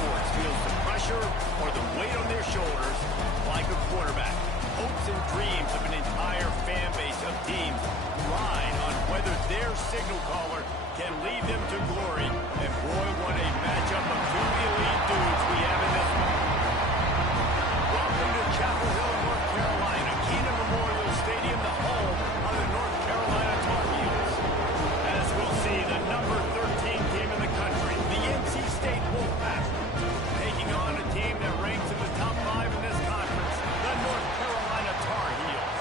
sports feels the pressure or the weight on their shoulders like a quarterback. Hopes and dreams of an entire fan base of teams ride on whether their signal caller can lead them to glory. And boy, what a matchup of two elite dudes we have in this one. Welcome to Chapel Hill, North Carolina, Keenan Memorial Stadium, the home of the North Carolina Tar Heels. As we'll see, the number 13 team in the country, the NC State Wolfpack, taking on a team that ranks in the top 5 in this conference, the North Carolina Tar Heels.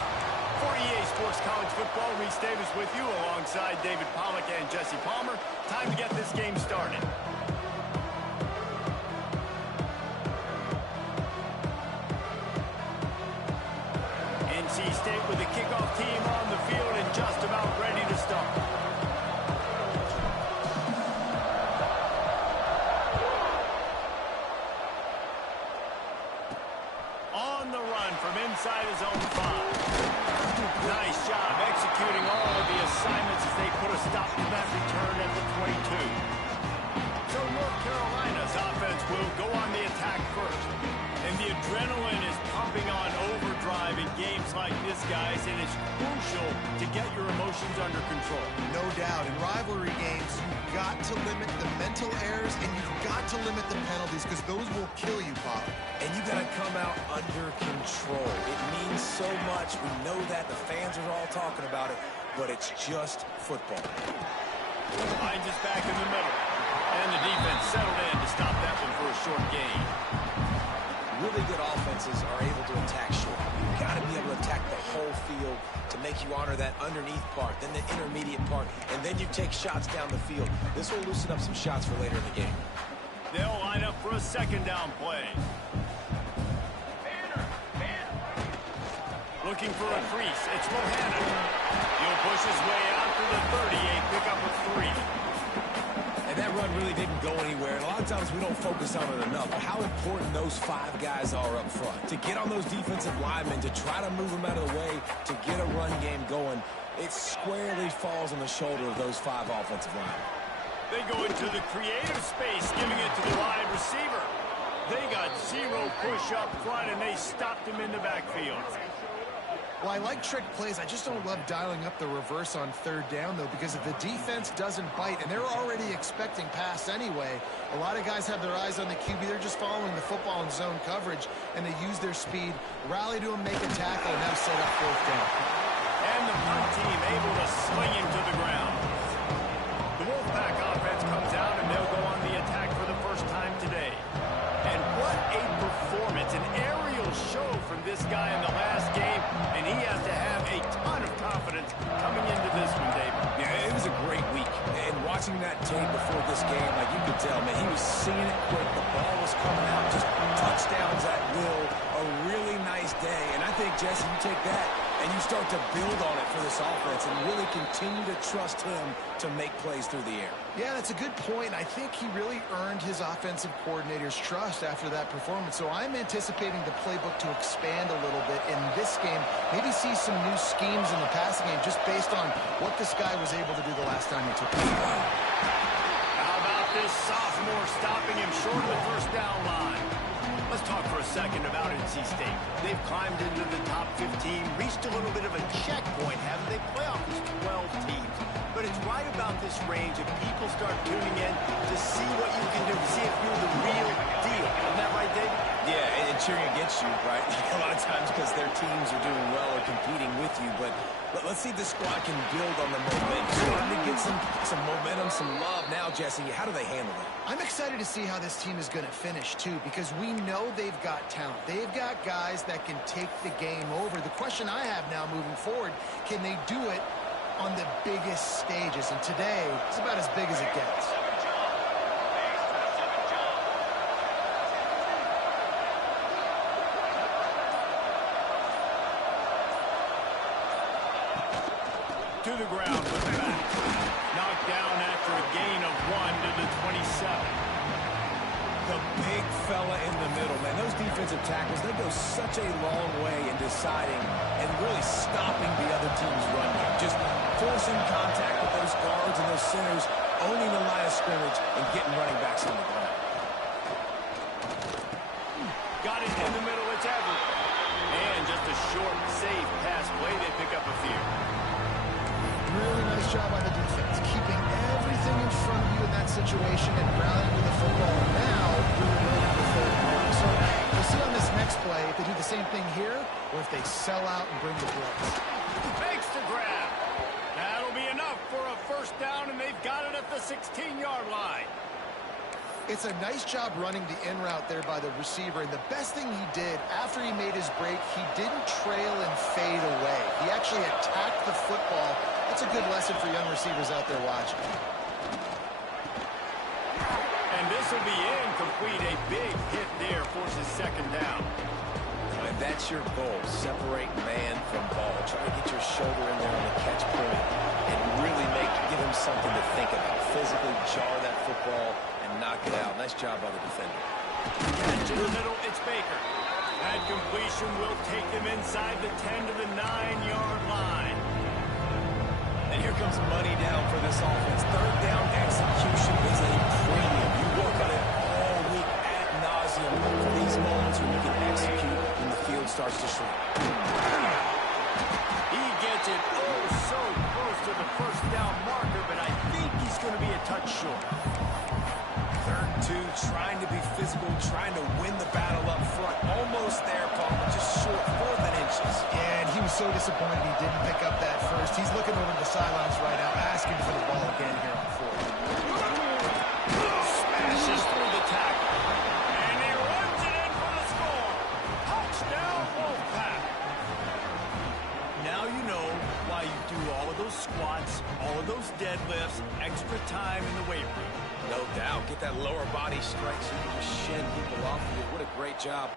For EA Sports College Football, Reese Davis with you alongside David Pollack and Jesse Palmer. Time to get this game started. NC State with the kickoff team on the field and just about ready to start. On the run from inside his own 5. Nice job executing all of the assignments as they put a stop to that return at the 22. So North Carolina's offense will go on the attack first. And the adrenaline is pumping on overdrive in games like this, guys, and it's crucial to get your emotions under control. No doubt. In rivalry games, you've got to limit the mental errors and you've got to limit the penalties because those will kill you, Pop. And you got to come out under control. It means so much. We know that. The fans are all talking about it, but it's just football. Hines is back in the middle. And the defense settled in to stop that one for a short gain. Really good offenses are able to attack short. You've got to be able to attack the whole field to make you honor that underneath part, then the intermediate part, and then you take shots down the field. This will loosen up some shots for later in the game. They'll line up for a second down play. Looking for a crease. It's Bohannon. He'll push his way out to the 38, pick up a 3. And that run really didn't go anywhere. And a lot of times we don't focus on it enough. But how important those 5 guys are up front. To get on those defensive linemen, to try to move them out of the way, to get a run game going, it squarely falls on the shoulder of those 5 offensive linemen. They go into the creative space, giving it to the wide receiver. They got 0 push up front, and they stopped him in the backfield. Well, I like trick plays. I just don't love dialing up the reverse on 3rd down, though, because if the defense doesn't bite, and they're already expecting pass anyway, a lot of guys have their eyes on the QB. They're just following the football in zone coverage, and they use their speed, rally to him, make a tackle, and have set up 4th down. And the punt team able to sling him to the ground. The Wolfpack offense comes out, and they'll go on the attack for the first time today. And what a performance, an aerial show from this guy in the last game, and he has to have a ton of confidence coming into this one, David. Yeah, it was a great week. And watching that tape before this game, like you could tell, man, he was seeing it quick. The ball was coming out, just touchdowns at will. A really nice day. And I think, Jesse, you take that and you start to build on it for this offense and really continue to trust him to make plays through the air. Yeah, that's a good point. I think he really earned his offensive coordinator's trust after that performance. So I'm anticipating the playbook to expand a little bit in this game. Maybe see some new schemes in the passing game just based on what this guy was able to do the last time he took the field. How about this sophomore stopping him short of the 1st down line? Let's talk for a second about NC State. They've climbed into the top 15, reached a little bit of a checkpoint, haven't they? Playoff is 12 teams. But it's right about this range if people start tuning in to see what you can do, to see if you're the real deal. Isn't that right, David? Yeah, and cheering against you, right? A lot of times because their teams are doing well or competing with you. But let's see if this squad can build on the momentum. Starting to get some momentum, some love now, Jesse. How do they handle it? I'm excited to see how this team is going to finish, too, because we know they've got talent. They've got guys that can take the game over. The question I have now moving forward, can they do it on the biggest stages? And today, it's about as big as it gets. To the ground with the back. Knocked down after a gain of 1 to the 27. The big fella in the middle, man. Those defensive tackles, they go such a long way in deciding and really stopping the other team's run game. Just forcing contact with those guards and those centers, owning the line of scrimmage, and getting running backs on the ground. situation and rallying to the football. Now, we're going to the third quarter. So we'll see on this next play if they do the same thing here or if they sell out and bring the blitz. Fakes to grab. That'll be enough for a first down, and they've got it at the 16-yard line. It's a nice job running the in route there by the receiver, and the best thing he did after he made his break, he didn't trail and fade away. He actually attacked the football. That's a good lesson for young receivers out there watching. And this will be incomplete. A big hit there forces second down. And that's your goal, separate man from ball. Try to get your shoulder in there on the catch point and really give him something to think about. Physically jar that football and knock it out. Nice job by the defender. Catch in the middle, it's Baker. That completion will take them inside the 10 to the 9-yard line. And here comes money down for this offense. Third down execution is a premium. You work on it all week ad nauseum for these moments when you can execute when the field starts to shrink. He gets it so close to the first down marker, but I think he's going to be a touch short. Third and 2, trying to be physical, trying to win the battle up front. Almost there, Paul, but just short 4 inches. And he was so disappointed he didn't pick up that first. He's looking over the sidelines right now, asking for the ball again here on 4th. Smashes through the tackle. And he runs it in for the score. Touchdown, Wolfpack. Now you know why you do all of those squats, all of those deadlifts, extra time in the weight room. No doubt. Get that lower body strength so you can just shed people off of you. What a great job.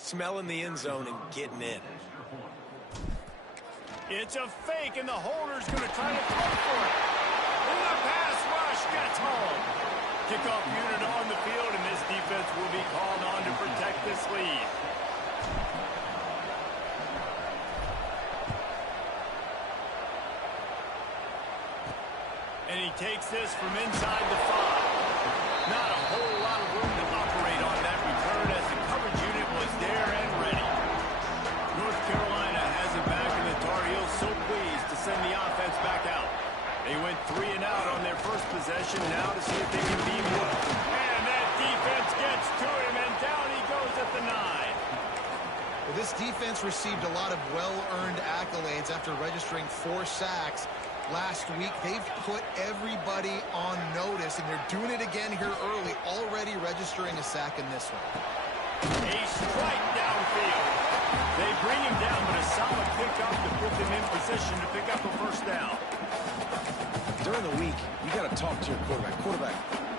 Smelling the end zone and getting in. It's a fake, and the holder's going to try to throw for it. And the pass rush gets home. Kickoff unit on the field, and this defense will be called on to protect this lead. And he takes this from inside the 5. Not a whole lot of room to operate on that return as the coverage unit was there and ready. North Carolina has it back, and the Tar Heels so pleased to send the offense back out. They went 3 and out on their first possession, now to see if they can be more. And that defense gets to him, and down he goes at the 9. Well, this defense received a lot of well-earned accolades after registering 4 sacks. Last week, they've put everybody on notice, and they're doing it again here early, already registering a sack in this one. A strike downfield. to your quarterback. Quarterback,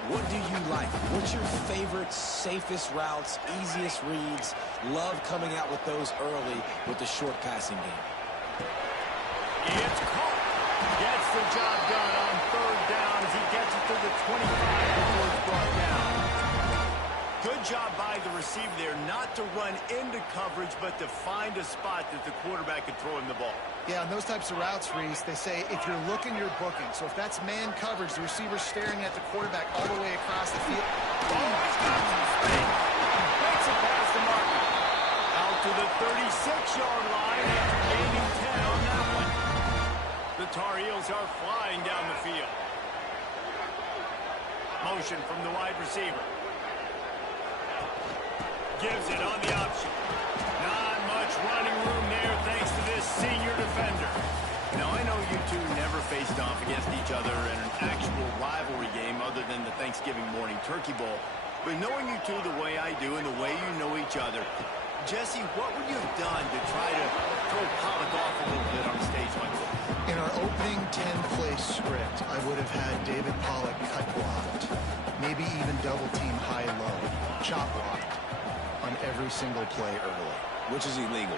what do you like? What's your favorite, safest routes, easiest reads? Love coming out with those early with the short passing game. It's caught. Gets the job done on third down as he gets it to the 25 before it's brought down. Good job by the receiver there not to run into coverage, but to find a spot that the quarterback could throw him the ball. Yeah, on those types of routes, Reese, they say if you're looking, you're booking. So if that's man coverage, the receiver's staring at the quarterback all the way across the field. Always got some space. Makes it past the marker. Out to the 36-yard line after gaining 10 on that one. The Tar Heels are flying down the field. Motion from the wide receiver. Gives it on the option. Not much running room there thanks to this senior defender. Now, I know you two never faced off against each other in an actual rivalry game other than the Thanksgiving morning turkey bowl. But knowing you two the way I do and the way you know each other, Jesse, what would you have done to try to throw Pollock off a little bit on a stage like this? In our opening 10-play script, I would have had David Pollock cut blocked, maybe even double-team high-low, chop blocked on every single play early. Which is illegal.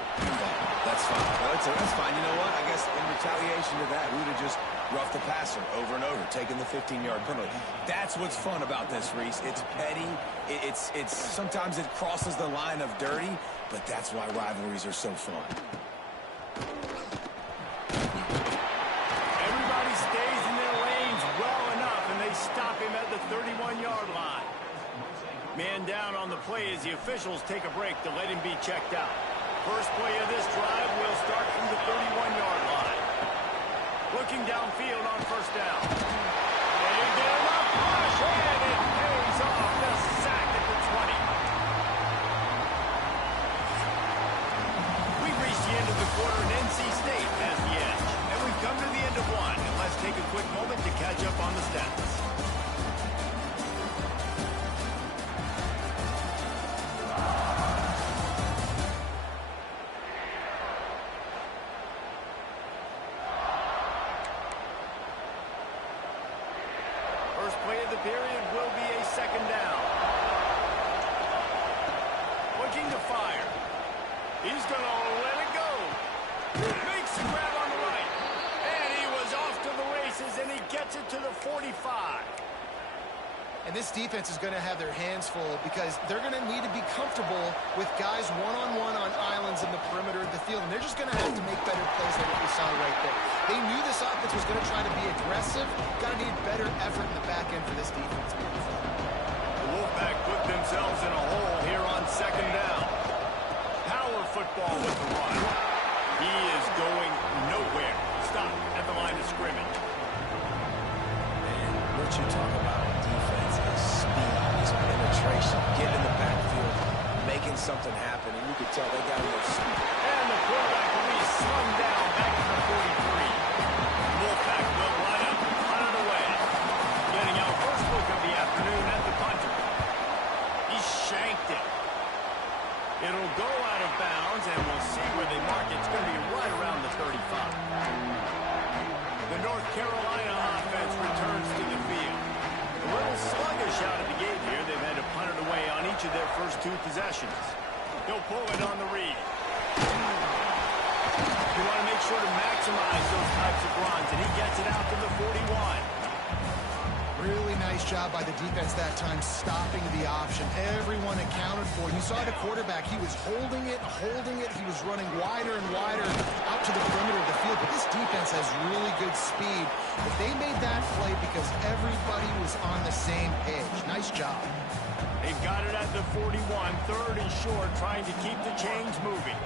That's fine. That's fine. You know what? I guess in retaliation to that, we would have just roughed the passer over and over, taking the 15-yard penalty. That's what's fun about this, Reese. It's petty. It's sometimes it crosses the line of dirty, but that's why rivalries are so fun. Everybody stays in their lanes well enough, and they stop him at the 31-yard line. Man down on the play as the officials take a break to let him be checked out. First play of this drive will start from the 31-yard line. Looking downfield on first down. They get him up, push, and it pays off. The sack at the 20. We've reached the end of the quarter, and NC State has the edge. And we've come to the end of one. And let's take a quick moment to catch up on the stats. First play of the period will be a second down. Looking to fire. He's going to let it go. Makes the grab on the right. And he was off to the races, and he gets it to the 45. And this defense is going to have their hands full because they're going to need to be comfortable with guys one-on-one on islands in the perimeter of the field. And they're just going to have to make better plays than what we saw right there. They knew this offense was going to try to be aggressive. Got to need better effort in the back end for this defense. The Wolfpack put themselves in a hole here on second down. Power football with the run. He is going nowhere. Stop at the line of scrimmage. And what you talk about on defense is speed, is penetration, getting in the backfield, making something happen, and you could tell they got a little speed. And the quarterback will be slung down back to the 43. Wolfpack will line up and punt it away. Getting out first look of the afternoon at the punter. He shanked it. It'll go out of bounds, and we'll see where they mark it. It's going to be right around the 35. The North Carolina offense returns to the field. A little sluggish out of the gate here. They've had to punt it away on each of their first two possessions. He'll pull it on the read. You want to make sure to maximize those types of runs, and he gets it out to the 41. Really nice job by the defense that time, stopping the option. Everyone accounted for. You saw the quarterback. He was holding it. He was running wider and wider out to the perimeter of the field. But this defense has really good speed. But they made that play because everybody was on the same page. Nice job. They've got it at the 41, third and short, trying to keep the chains moving.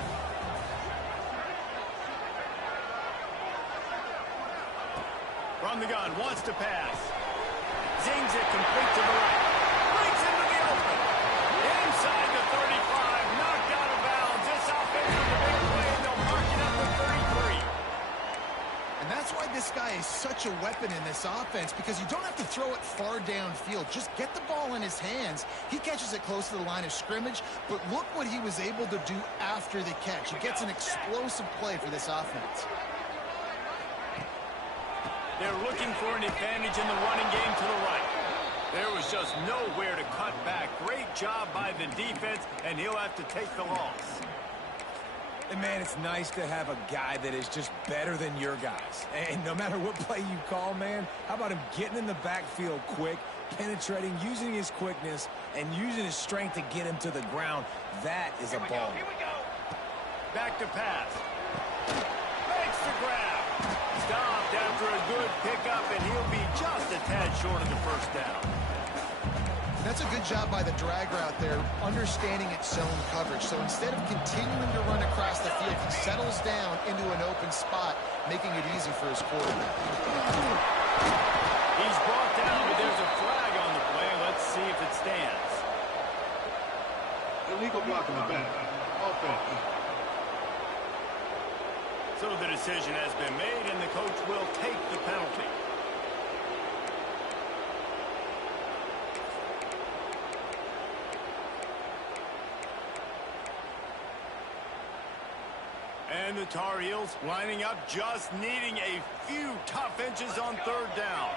From the gun, wants to pass. Zings it complete to the right. Breaks into the open. Inside the 35, knocked out of bounds. This offense with the big play, and they'll mark it at the 33. And that's why this guy is such a weapon in this offense, because you don't have to throw it far downfield. Just get the ball in his hands. He catches it close to the line of scrimmage, but look what he was able to do after the catch. He gets an explosive play for this offense. They're looking for an advantage in the running game to the right. There was just nowhere to cut back. Great job by the defense, and he'll have to take the loss. And, man, it's nice to have a guy that is just better than your guys. And no matter what play you call, man, how about him getting in the backfield quick, penetrating, using his quickness, and using his strength to get him to the ground. That is a ball. Here we go. Back to pass. Makes the grab. Stopped after a good pickup, and he'll be just a tad short of the first down. That's a good job by the drag route there, understanding its zone coverage. So instead of continuing to run across the field, he settles down into an open spot, making it easy for his quarterback. He's brought down, but there's a flag on the play. Let's see if it stands. Illegal block in the back. Offense. So the decision has been made, and the coach will take the penalty. And the Tar Heels lining up, just needing a few tough inches on third down.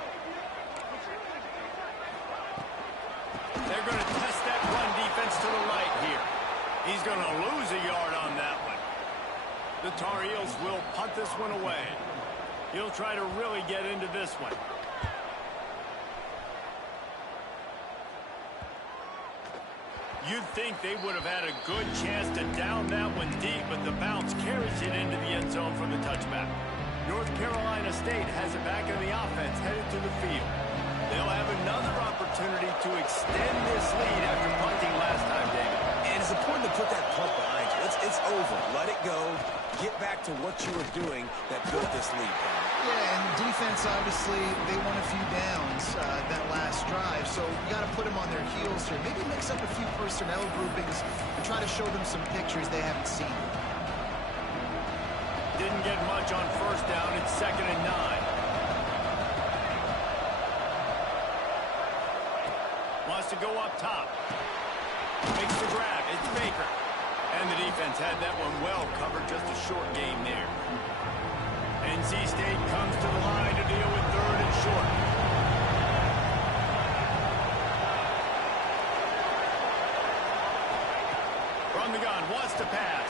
They're going to test that run defense to the right here. He's going to lose a yard on that one. The Tar Heels will punt this one away. He'll try to really get into this one. You'd think they would have had a good chance to down that one deep, but the bounce carries it into the end zone for the touchback. North Carolina State has it back in the offense, headed to the field. They'll have another opportunity to extend this lead after punting last time, David. And it's important to put that punt behind you. It's over. Let it go. Get back to what you were doing that built this lead. Yeah, and defense, obviously, they won a few downs that last drive, so you got to put them on their heels here. Maybe mix up a few personnel groupings and try to show them some pictures they haven't seen. Didn't get much on first down. It's 2nd and 9. Wants to go up top. Makes the grab. It's Baker. And the defense had that one well covered. Just a short game there. NC State comes to the line to deal with 3rd and short. From the gun, wants to pass.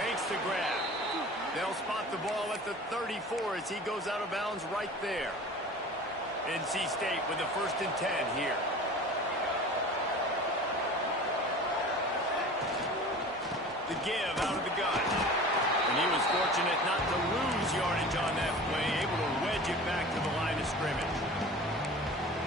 Makes the grab. They'll spot the ball at the 34 as he goes out of bounds right there. NC State with the 1st and 10 here. The give out of the gun. And he was fortunate not to lose yardage on that play, able to wedge it back to the line of scrimmage.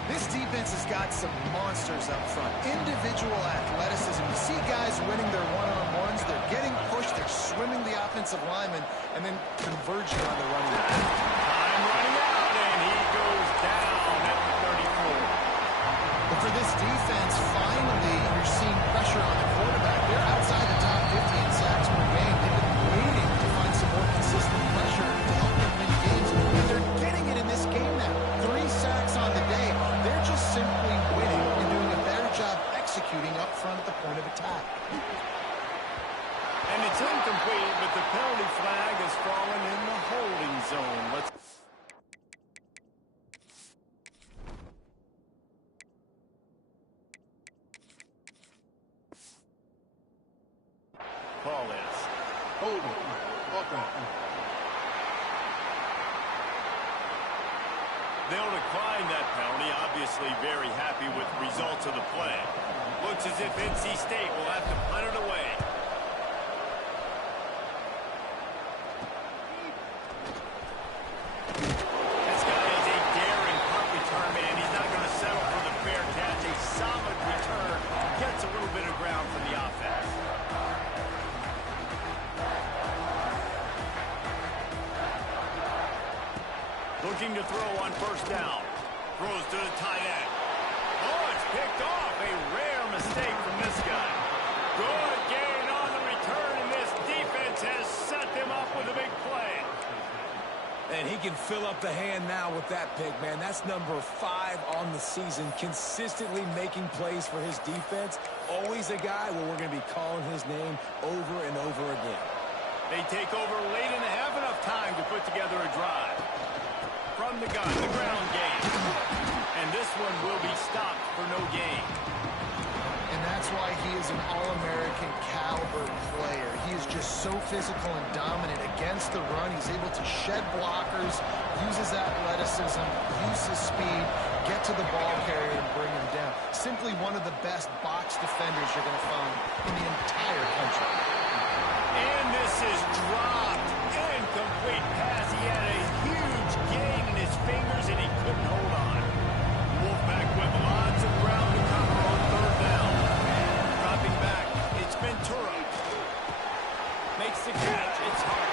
This defense has got some monsters up front. Individual athleticism. You see guys winning their one-on-ones. They're getting pushed. They're swimming the offensive lineman and then converging on the running back. Time running out, and he goes down at the 34. But for this defense, finally, you're seeing pressure on the quarterback. They're outside the top 50 in sacks per game. They've been waiting to find some more consistent pressure to help them win games. And they're getting it in this game now. 3 sacks on the day. They're just simply winning and doing a better job executing up front at the point of attack. And it's incomplete, but the penalty flag has fallen in the holding zone. Let's call this. Holding. Offense. They'll decline that penalty, obviously very happy with the results of the play. Looks as if NC State will have to punt it away. This guy is a daring punt return man. He's not going to settle for the fair catch. A solid return. Gets a little bit of ground from the offense. Looking to throw on 1st down. Throws to the tight end. Oh, it's picked off. A rare mistake from this guy. Good gain on the return, and this defense has set them up with a big play. And he can fill up the hand now with that pick, man. That's number 5 on the season, consistently making plays for his defense. Always a guy where we're going to be calling his name over and over again. They take over late in the half, enough time to put together a drive. from the gun, the ground game. And this one will be stopped for no gain. And that's why he is an All-American caliber player. He is just so physical and dominant against the run. He's able to shed blockers, use his athleticism, use his speed, get to the ball carrier and bring him down. Simply one of the best box defenders you're going to find in the entire country. And this is dropped. Incomplete pass. He had a huge gain in his fingers, and he couldn't hold on. Wolfpack with lots of ground to cover on third down. Dropping back, it's Ventura. Makes the catch. It's Hart.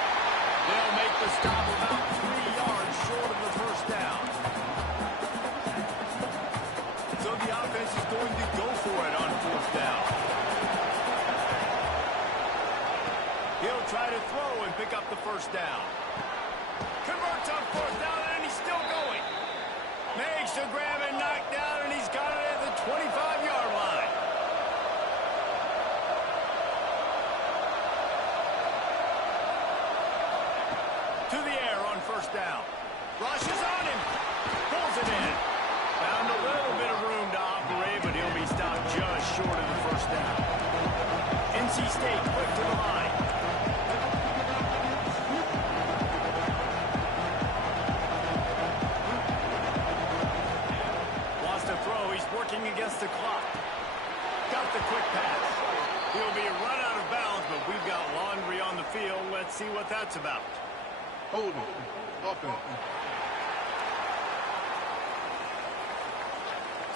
They'll make the stop about 3 yards short of the first down. So the offense is going to go for it on fourth down. He'll try to throw and pick up the first down. Converts on fourth down, and he's still going. Makes the grab and knock down, and he's got it at the 25-yard line. To the air on first down. Rushes on him. Pulls it in. Found a little bit of room to operate, but he'll be stopped just short of the first down. NC State quick to the line. Wants to throw. He's working against the clock. Got the quick pass. He'll be run out of bounds, but we've got laundry on the field. Let's see what that's about. Hold it. Offense.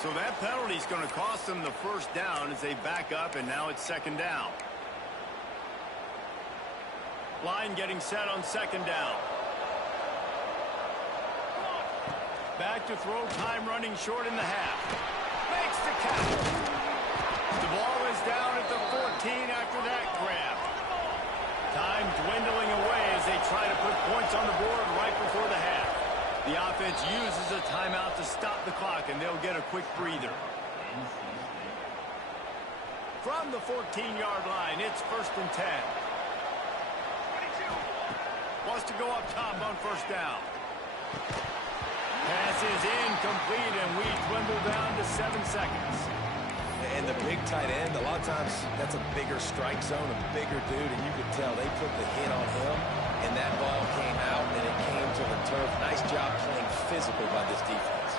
So that penalty is going to cost them the first down as they back up, and now it's second down. Line getting set on second down. Back to throw, time running short in the half. Makes the catch. The ball is down at the 14 after that grab. Time dwindling away as they try to put points on the board right before the half. The offense uses a timeout to stop the clock, and they'll get a quick breather. From the 14-yard line, it's first and 10. Wants to go up top on first down. Pass is incomplete, and we dwindle down to 7 seconds. And the big tight end, a lot of times that's a bigger strike zone, a bigger dude, and you could tell they put the hit on him, and that ball came out, and it came to the turf. Nice job playing physical by this defense.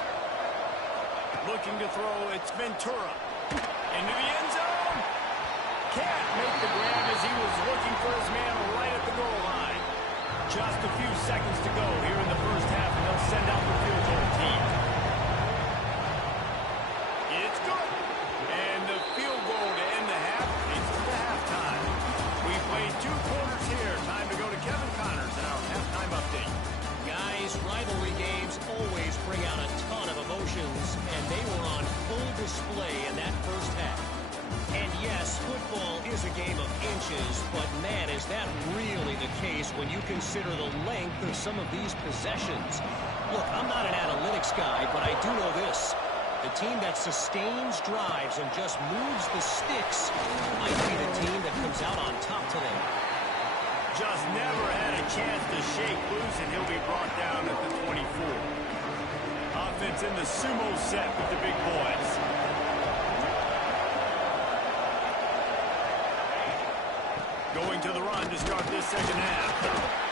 Looking to throw, it's Ventura. Into the end zone. Can't make the grab as he was looking for his man right at the goal line. Just a few seconds to go here in the first half, and they'll send out the field goal team. It's good. And the field goal to end the half takes us to halftime. We've played 2 quarters here. Time to go to Kevin Connors and our halftime update. Guys, rivalry games always bring out a ton of emotions, and they were on full display in that first half. And yes, football is a game of inches, but man, is that really the case when you consider the length of some of these possessions. Look, I'm not an analytics guy, but I do know this. The team that sustains drives and just moves the sticks might be the team that comes out on top today. Just never had a chance to shake loose, and he'll be brought down at the 24. Offense in the sumo set with the big boys. Going to the run to start this second half.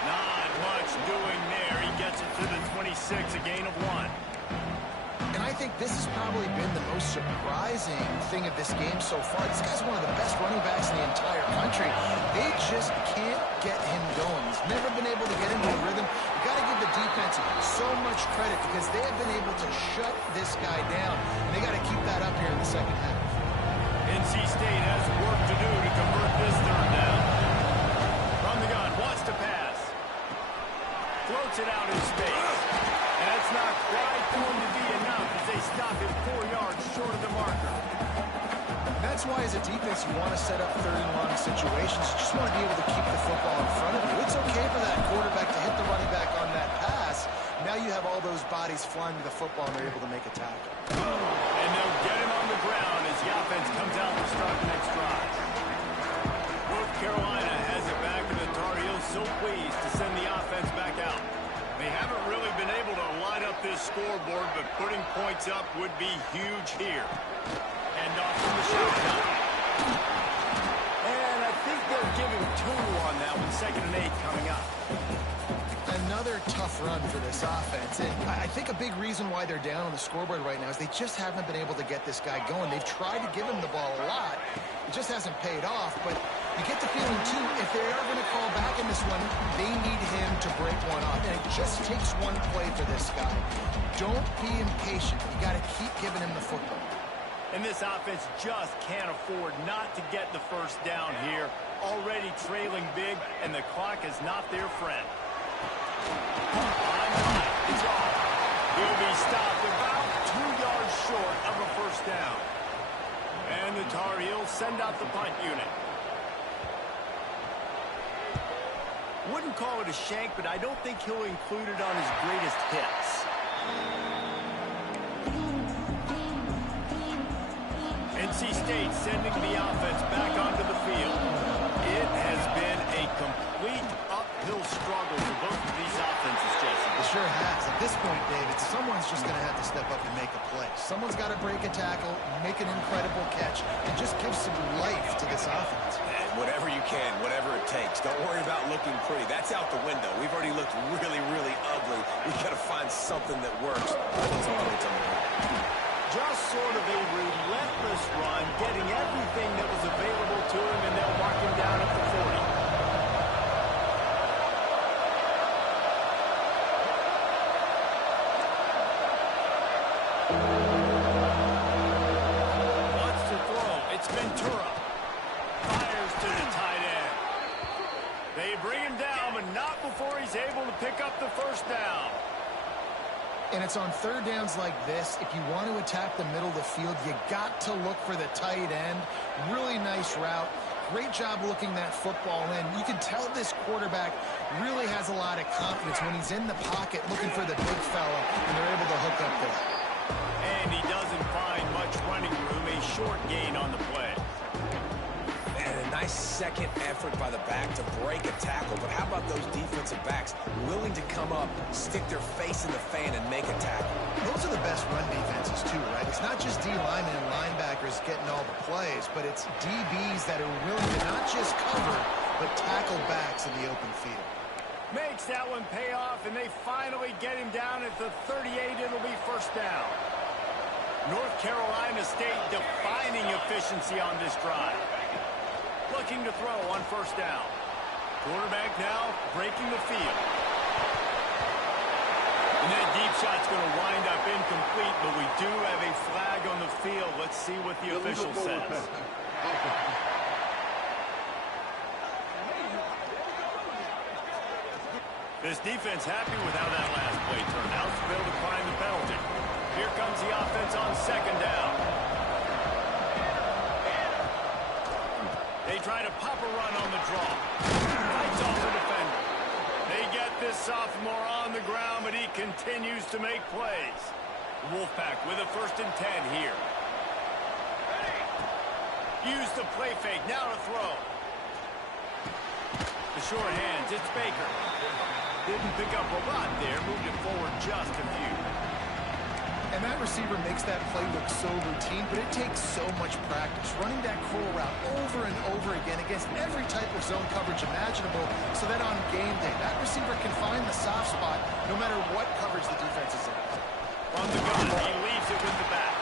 Not much doing there. He gets it to the 26, a gain of 1. And I think this has probably been the most surprising thing of this game so far. This guy's one of the best running backs in the entire country. They just can't get him going. He's never been able to get into a rhythm. You got to give the defense so much credit because they have been able to shut this guy down. And they got to keep that up here in the second half. NC State has work to do to convert this third down. From the gun, wants to pass. Floats it out in space. And that's not quite going to be enough as they stop him 4 yards short of the marker. That's why as a defense you want to set up third and long situations. You just want to be able to keep the football in front of you. It's okay for that quarterback to hit the running back on that pass. Now you have all those bodies flying to the football and they're able to make a tackle. And they'll get him on the ground as the offense comes out to start the next drive. North Carolina has it back in the Tar Heels, so pleased to send the offense back out. They haven't really been able to line scoreboard, but putting points up would be huge here. And off from the shotgun. And I think they'll give him 2 on that one. 2nd and 8 coming up. Another tough run for this offense. And I think a big reason why they're down on the scoreboard right now is they just haven't been able to get this guy going. They've tried to give him the ball a lot. It just hasn't paid off. But you get the feeling, too, if they are going to call back in this one, they need him to break one off. And it just takes one play for this guy. Don't be impatient. You got to keep giving him the football. And this offense just can't afford not to get the first down here. Already trailing big, and the clock is not their friend. It's off. He'll be stopped about 2 yards short of a first down. And the Tar Heels send out the punt unit. Wouldn't call it a shank, but I don't think he'll include it on his greatest hits. NC State sending the offense back onto the field. It has been a complete uphill struggle for both of these offenses, Jesse. It sure has. At this point, David, someone's just going to have to step up and make a play. Someone's got to break a tackle, make an incredible catch, and just give some life to this offense. And whatever you can, whatever it takes. Don't worry about looking pretty. That's out the window. We've already looked really, really ugly. We've got to find something that works. Just sort of a relentless run, getting everything that was available to him, and they'll mark him down at the 40. Wants to throw. It's Ventura. Fires to the tight end. They bring him down, but not before he's able to pick up the first down. And it's on third downs like this. If you want to attack the middle of the field, you got to look for the tight end. Really nice route. Great job looking that football in. You can tell this quarterback really has a lot of confidence when he's in the pocket looking for the big fella, and they're able to hook up there. And he doesn't find much running room. A short gain on the play. And a nice second effort by the back to break a tackle. But how about those defensive backs willing to come up, stick their face in the fan, and make a tackle? Those are the best run defenses, too, right? It's not just D linemen and linebackers getting all the plays, but it's DBs that are willing to not just cover, but tackle backs in the open field. Makes that one pay off, and they finally get him down at the 38. It'll be first down. North Carolina State defining efficiency on this drive. Looking to throw on first down. Quarterback now breaking the field. And that deep shot's going to wind up incomplete, but we do have a flag on the field. Let's see what the official says. This defense happy with how that last play turned out, so they'll decline the penalty. Here comes the offense on second down. They try to pop a run on the draw. Fights off the defender. They get this sophomore on the ground, but he continues to make plays. The Wolfpack with a 1st and 10 here. Use the play fake, now to throw. The short hands, it's Baker. Didn't pick up a lot there, moved it forward just a few. And that receiver makes that play look so routine, but it takes so much practice. Running that curl route over and over again against every type of zone coverage imaginable, so that on game day, that receiver can find the soft spot no matter what coverage the defense is in. From the gun, he leaves it with the back.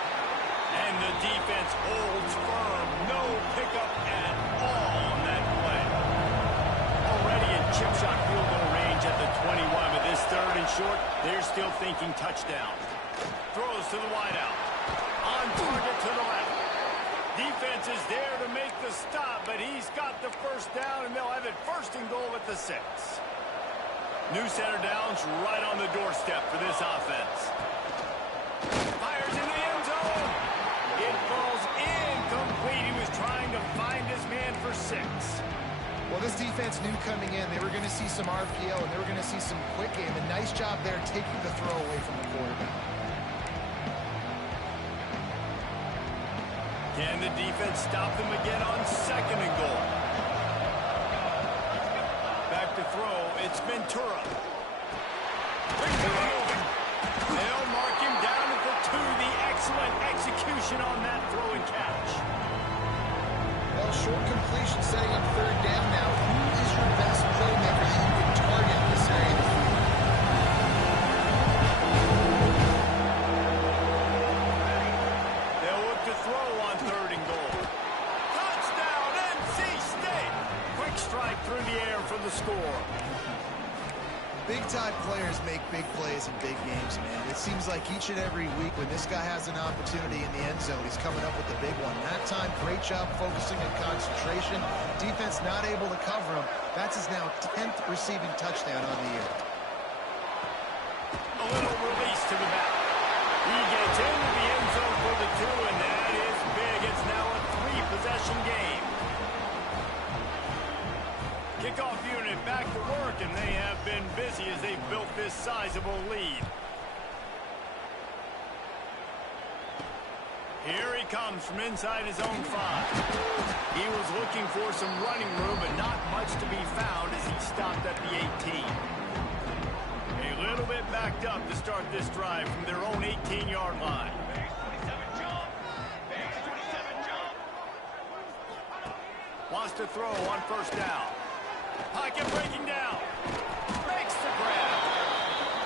And the defense holds firm. No pickup at all on that play. Already in chip shot field goal range at the 21, but this 3rd and short, they're still thinking touchdown. Throws to the wideout. On target to the left. Defense is there to make the stop, but he's got the first down, and they'll have it 1st and goal at the 6. New center downs right on the doorstep for this offense. Fires into the end zone. It falls incomplete. He was trying to find his man for 6. Well, this defense knew coming in they were going to see some RPO, and they were going to see some quick game. A nice job there taking the throw away from the quarterback. Can the defense stop them again on 2nd and goal? Back to throw. It's Ventura. They'll completion on that throw and catch. Well, short completion setting up third down now. Who is your best playmaker that you can target in this area of the field? They'll look to throw on 3rd and goal. Touchdown, NC State! Quick strike through the air for the score. Big-time players make big plays in big games, man. It seems like each and every week when this guy has an opportunity in the end zone, he's coming up with the big one. That time, great job focusing and concentration. Defense not able to cover him. That's his now 10th receiving touchdown on the year. A little release to the back. He gets into the end zone for the 2, and that is big. It's now a 3-possession game. Kickoff unit back to work, and they have been busy as they've built this sizable lead. Here he comes from inside his own 5. He was looking for some running room, but not much to be found as he stopped at the 18. A little bit backed up to start this drive from their own 18-yard line. Wants to throw on 1st down. Pocket breaking down. Makes the grab.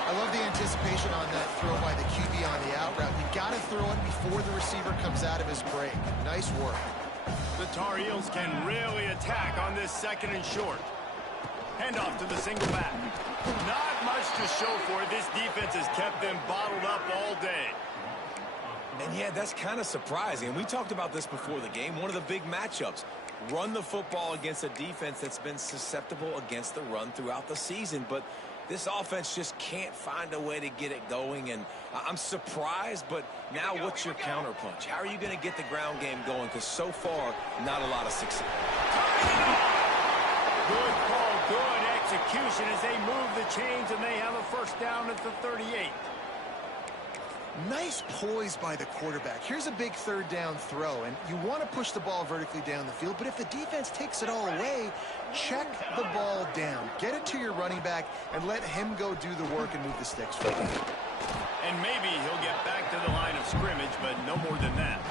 I love the anticipation on that throw by the QB on the out route. You got to throw it before the receiver comes out of his break. Nice work. The Tar Heels can really attack on this 2nd and short. Handoff to the single back. Not much to show for it. This defense has kept them bottled up all day. And yeah, that's kind of surprising. And we talked about this before the game. One of the big matchups. Run the football against a defense that's been susceptible against the run throughout the season. But this offense just can't find a way to get it going. And I'm surprised, but now what's your counterpunch? How are you going to get the ground game going? Because so far, not a lot of success. Good call, good execution as they move the chains, and they have a 1st down at the 38. Nice poise by the quarterback. Here's a big 3rd down throw, and you want to push the ball vertically down the field, but if the defense takes it all away, check the ball down. Get it to your running back and let him go do the work and move the sticks for you. And maybe he'll get back to the line of scrimmage, but no more than that.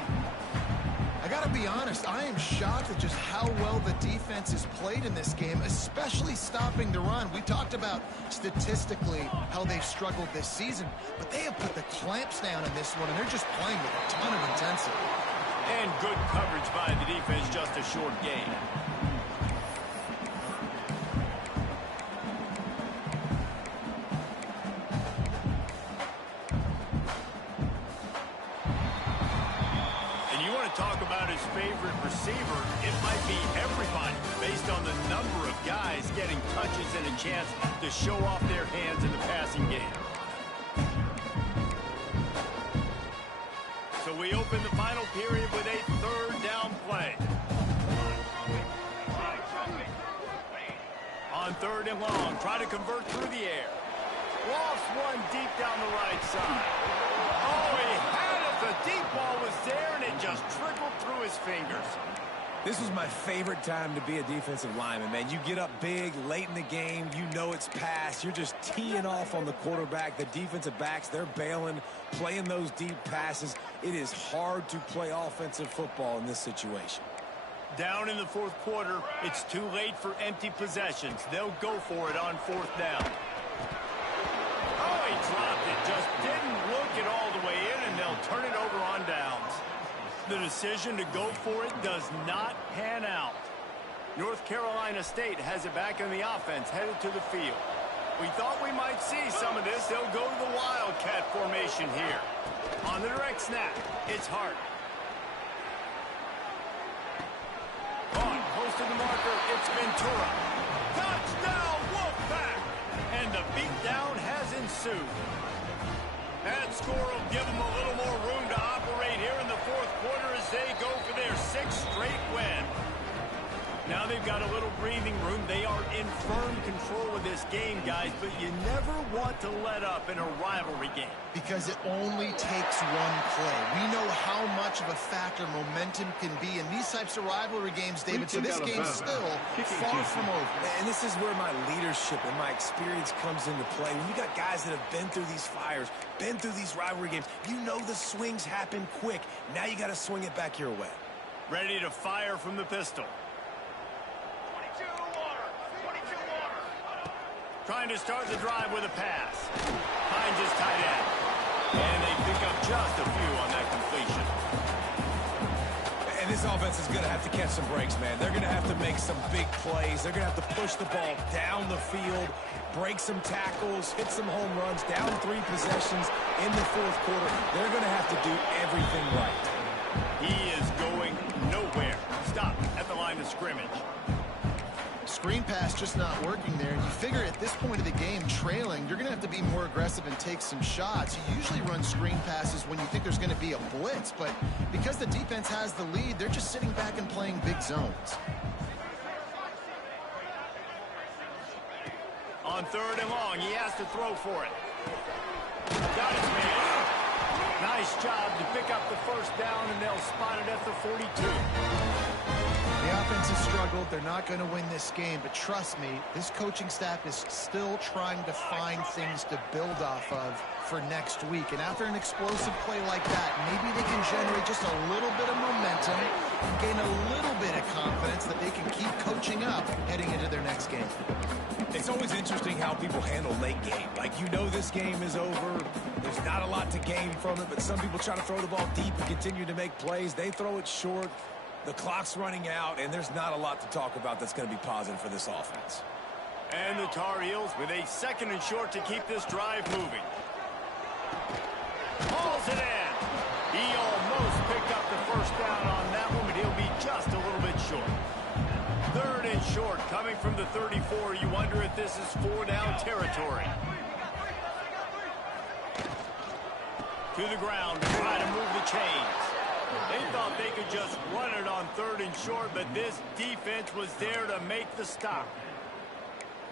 I got to be honest, I am shocked at just how well the defense has played in this game, especially stopping the run. We talked about statistically how they've struggled this season, but they have put the clamps down in this one, and they're just playing with a ton of intensity. And good coverage by the defense, just a short gain. Talk about his favorite receiver, it might be everybody based on the number of guys getting touches and a chance to show off their hands in the passing game. So we open the final period with a 3rd down play. On 3rd and long, try to convert through the air. Lost one deep down the right side. Oh, he had it. The deep ball was there, and it just trickled through his fingers. This was my favorite time to be a defensive lineman, man. You get up big, late in the game, you know it's past. You're just teeing off on the quarterback. The defensive backs, they're bailing, playing those deep passes. It is hard to play offensive football in this situation. Down in the 4th quarter, it's too late for empty possessions. They'll go for it on 4th down. Oh, he dropped it. Just didn't look it all the way in, and they'll turn it over on downs. The decision to go for it does not pan out. North Carolina State has it back in the offense, headed to the field. We thought we might see some of this. They'll go to the Wildcat formation here. On the direct snap, it's Hart. On, close to the marker, it's Ventura. Touchdown, Wolfpack! And the beatdown has ensued. That score will give them a little more room to operate here in the 4th quarter as they go for their 6th straight win. Now they've got a little breathing room. They are in firm control of this game, guys, but you never want to let up in a rivalry game. Because it only takes one play. We know how much of a factor momentum can be in these types of rivalry games, David, so this game's still far from over. And this is where my leadership and my experience comes into play. When you got guys that have been through these fires, been through these rivalry games, you know the swings happen quick. Now you got to swing it back your way. Ready to fire from the pistol. Trying to start the drive with a pass. Finds his tight end. And they pick up just a few on that completion. And this offense is going to have to catch some breaks, man. They're going to have to make some big plays. They're going to have to push the ball down the field, break some tackles, hit some home runs, down 3 possessions in the fourth quarter. They're going to have to do everything right. He is going nowhere. Stop at the line of scrimmage. Screen pass just not working there. And you figure at this point of the game, trailing, you're going to have to be more aggressive and take some shots. You usually run screen passes when you think there's going to be a blitz, but because the defense has the lead, they're just sitting back and playing big zones. On 3rd and long, he has to throw for it. Got his man. Nice job to pick up the first down, and they'll spot it at the 42. The offense has struggled. They're not going to win this game, but trust me, this coaching staff is still trying to find things to build off of for next week. And after an explosive play like that, maybe they can generate just a little bit of momentum and gain a little bit of confidence that they can keep coaching up heading into their next game. It's always interesting how people handle late game. Like, you know this game is over. There's not a lot to gain from it, but some people try to throw the ball deep and continue to make plays. They throw it short. The clock's running out, and there's not a lot to talk about that's going to be positive for this offense. And the Tar Heels with a 2nd and short to keep this drive moving. Hauls it in. He almost picked up the first down on that one, but he'll be just a little bit short. 3rd and short coming from the 34. You wonder if this is 4-down territory. To the ground to try to move the chains. They thought they could just run it on 3rd and short, but this defense was there to make the stop.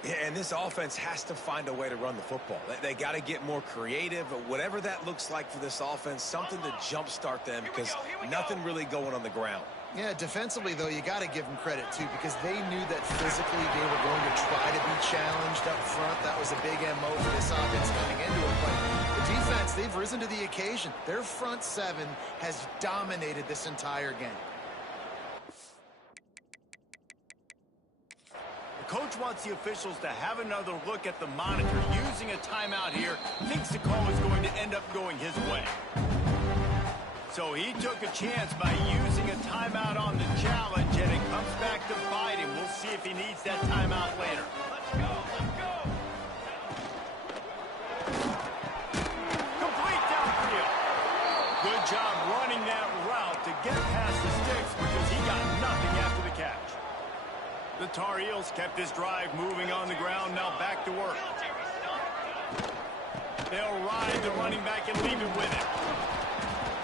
Yeah, and this offense has to find a way to run the football. They got to get more creative, whatever that looks like for this offense, something to jumpstart them because nothing really going on the ground. Yeah, defensively, though, you got to give them credit, too, because they knew that physically they were going to try to be challenged up front. That was a big MO for this offense coming into it. But the defense, they've risen to the occasion. Their front 7 has dominated this entire game. The coach wants the officials to have another look at the monitor. Using a timeout here, thinks the call is going to end up going his way. So he took a chance by using a timeout on the challenge, and it comes back to bite him. We'll see if he needs that timeout later. Let's go, let's go. Complete downfield. Good job running that route to get past the sticks because he got nothing after the catch. The Tar Heels kept this drive moving on the ground, now back to work. They'll ride the running back and leave it with him.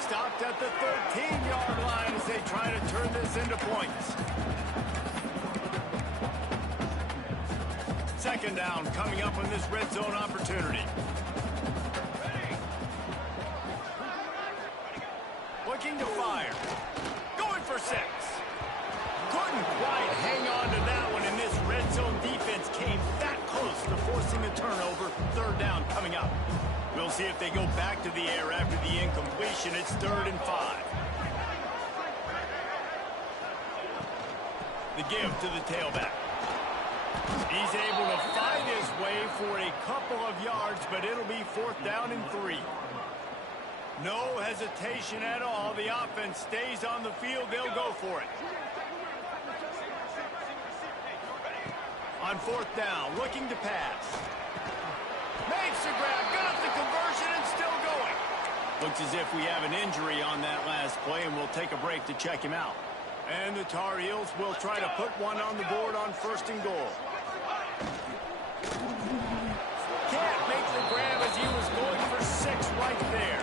Stopped at the 13-yard line as they try to turn this into points. 2nd down coming up on this red zone opportunity. Looking to fire. Going for 6. Couldn't quite hang on to that one, and this red zone defense came that close to forcing a turnover. 3rd down coming up. We'll see if they go back to the air after the incompletion. It's 3rd and 5. The give to the tailback. He's able to find his way for a couple of yards, but it'll be 4th down and 3. No hesitation at all. The offense stays on the field. They'll go for it. On 4th down, looking to pass. Makes the grab, got the conversion, and still going. Looks as if we have an injury on that last play, and we'll take a break to check him out. And the Tar Heels will try to put one on the board on 1st and goal. Can't make the grab as he was going for 6 right there.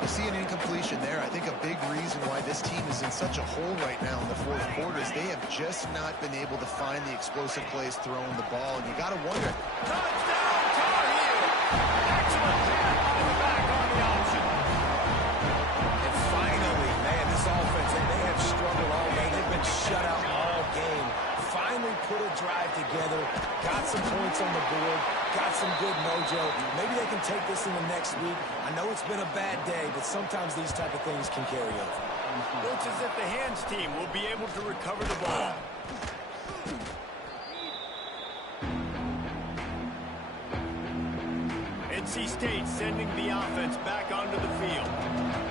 You see an incompletion there. think a big reason why this team is in such a hole right now in the fourth quarter is they have just not been able to find the explosive plays throwing the ball. And you got to wonder. Touchdown, Tar Heel! Excellent pass by the back on the option. And finally, man, this offense, they have struggled all day. They've been shut out all game. Finally put a drive together, got some points on the board, got some good mojo. Maybe they can take this in the next week. I know it's been a bad day, but sometimes these type of things can carry over. Looks as if the hands team will be able to recover the ball. NC State sending the offense back onto the field.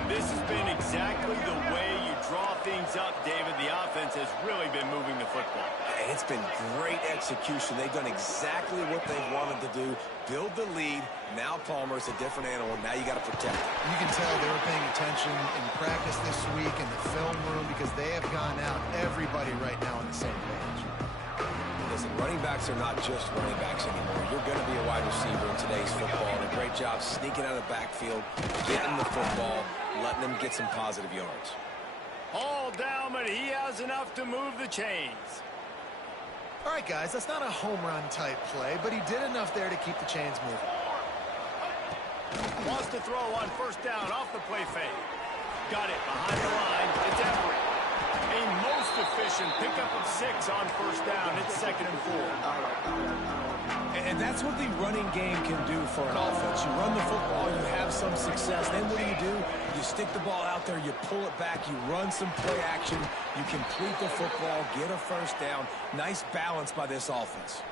This has been exactly the way you draw things up, David. The offense has really been moving the football. Hey, it's been great execution. They've done exactly what they wanted to do. Build the lead. Now Palmer's a different animal. Now you got to protect it. You can tell they were paying attention in practice this week in the film room because they have gone out, everybody right now on the same page. Listen, running backs are not just running backs anymore. You're going to be a wide receiver in today's football. And a great job sneaking out of the backfield, getting the football, letting them get some positive yards. All down, but he has enough to move the chains. All right, guys, that's not a home run type play, but he did enough there to keep the chains moving. Wants to throw on first down off the play fake. Got it behind the line. It's Everett. A most efficient pickup of 6 on first down. It's 2nd and 4. And that's what the running game can do for an offense. You run the football, you have some success. Then what do? You stick the ball out there, you pull it back, you run some play action, you complete the football, get a first down. Nice balance by this offense.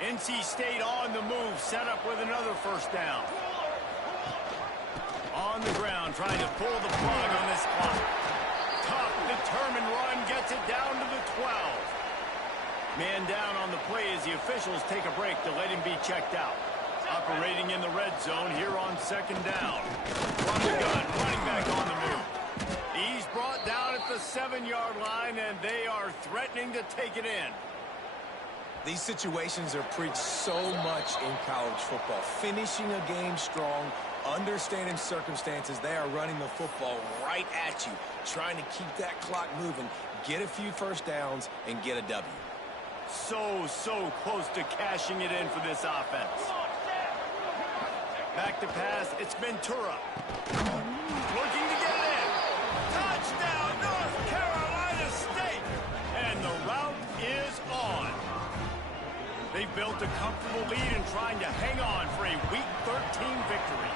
NC State on the move, set up with another first down. On the ground, trying to pull the plug on this clock. Tough, determined run, gets it down to the 12. Man down on the play as the officials take a break to let him be checked out. Operating in the red zone here on 2nd down. From the gun, running back on the move. He's brought down at the 7-yard line, and they are threatening to take it in. These situations are preached so much in college football. Finishing a game strong, understanding circumstances. They are running the football right at you, trying to keep that clock moving, get a few first downs, and get a W. So close to cashing it in for this offense. Back to pass, it's Ventura. Looking to get it in. Touchdown, North Carolina State! And the route is on. They built a comfortable lead and trying to hang on for a Week 13 victory.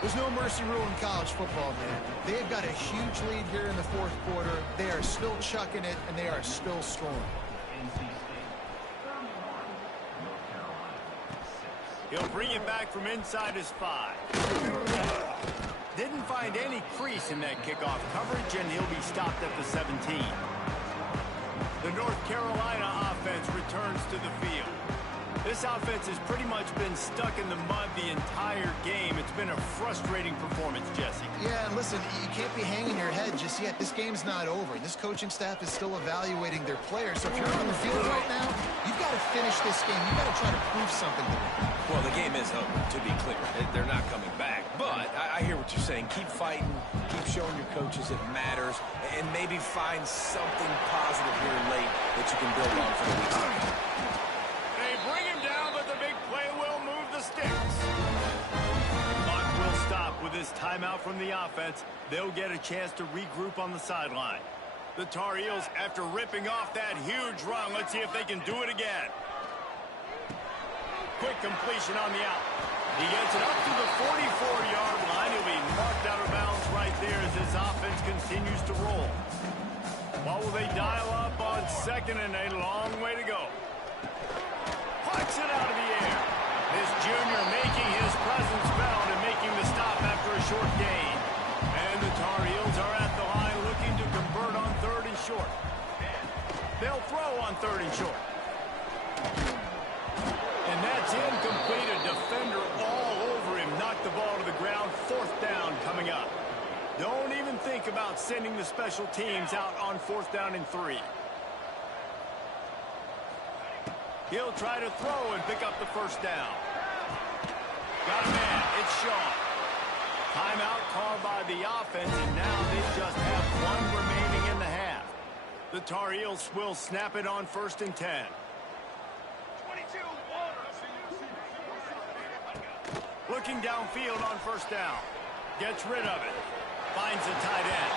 There's no mercy rule in college football, man. They've got a huge lead here in the fourth quarter. They are still chucking it, and they are still scoring. He'll bring it back from inside his 5. Didn't find any crease in that kickoff coverage, and he'll be stopped at the 17. The North Carolina offense returns to the field. This offense has pretty much been stuck in the mud the entire game. It's been a frustrating performance, Jesse. Yeah, and listen, you can't be hanging your head just yet. This game's not over. This coaching staff is still evaluating their players. So if you're on the field right now, you've got to finish this game. You've got to try to prove something to them. Well, the game is over, to be clear. They're not coming back. But I hear what you're saying. Keep fighting. Keep showing your coaches it matters. And maybe find something positive here late that you can build on for the weeks to come. They bring him down, but the big play will move the sticks. Clock will stop with this timeout from the offense. They'll get a chance to regroup on the sideline. The Tar Heels, after ripping off that huge run, let's see if they can do it again. Quick completion on the out. He gets it up to the 44-yard line. He'll be marked out of bounds right there as his offense continues to roll. What will they dial up on 2nd and a long way to go? Puts it out of the air. This junior making his presence felt and making the stop after a short gain. And the Tar Heels are at the line looking to convert on 3rd and short. They'll throw on 3rd and short. And that's incomplete. A defender all over him. Knocked the ball to the ground. 4th down coming up. Don't even think about sending the special teams out on 4th down and 3. He'll try to throw and pick up the first down. Got a man. It's Shaw. Timeout called by the offense, and now they just have one remaining in the half. The Tar Heels will snap it on 1st and 10. Looking downfield on 1st down. Gets rid of it. Finds the tight end.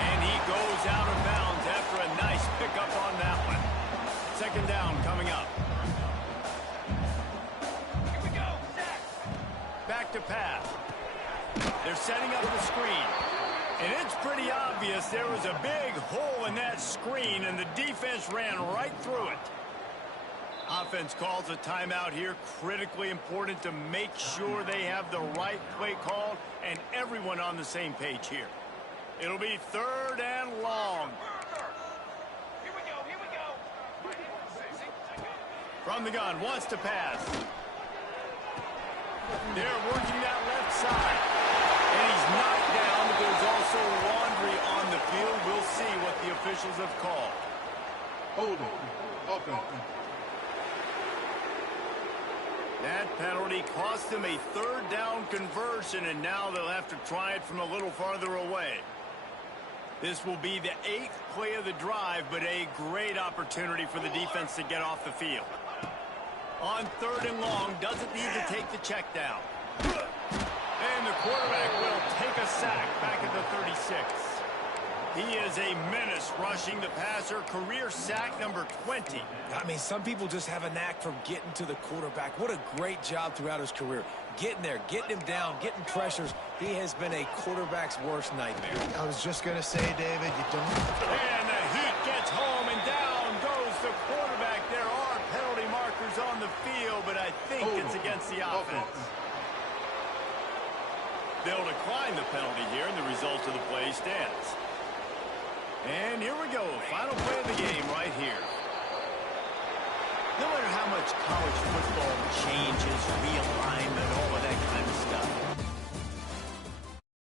And he goes out of bounds after a nice pickup on that one. 2nd down coming up. Here we go. Back to pass. They're setting up the screen. And it's pretty obvious there was a big hole in that screen, and the defense ran right through it. Offense calls a timeout here. Critically important to make sure they have the right play called and everyone on the same page here. It'll be 3rd and long. Here we go, here we go. From the gun, wants to pass. They're working that left side. And he's knocked down, but there's also laundry on the field. We'll see what the officials have called. Holding. Offense. That penalty cost him a 3rd down conversion, and now they'll have to try it from a little farther away. This will be the 8th play of the drive, but a great opportunity for the defense to get off the field. On 3rd and long, doesn't need to take the check down. And the quarterback will take a sack back at the 36. He is a menace rushing the passer. Career sack number 20. I mean, some people just have a knack for getting to the quarterback. What a great job throughout his career. Getting there, getting him down, getting pressures. He has been a quarterback's worst nightmare. I was just going to say, David, you don't... And the heat gets home, and down goes the quarterback. There are penalty markers on the field, but I think it's against the offense. They'll decline the penalty here, and the result of the play stands. And here we go. Final play of the game right here. No matter how much college football changes, realigns,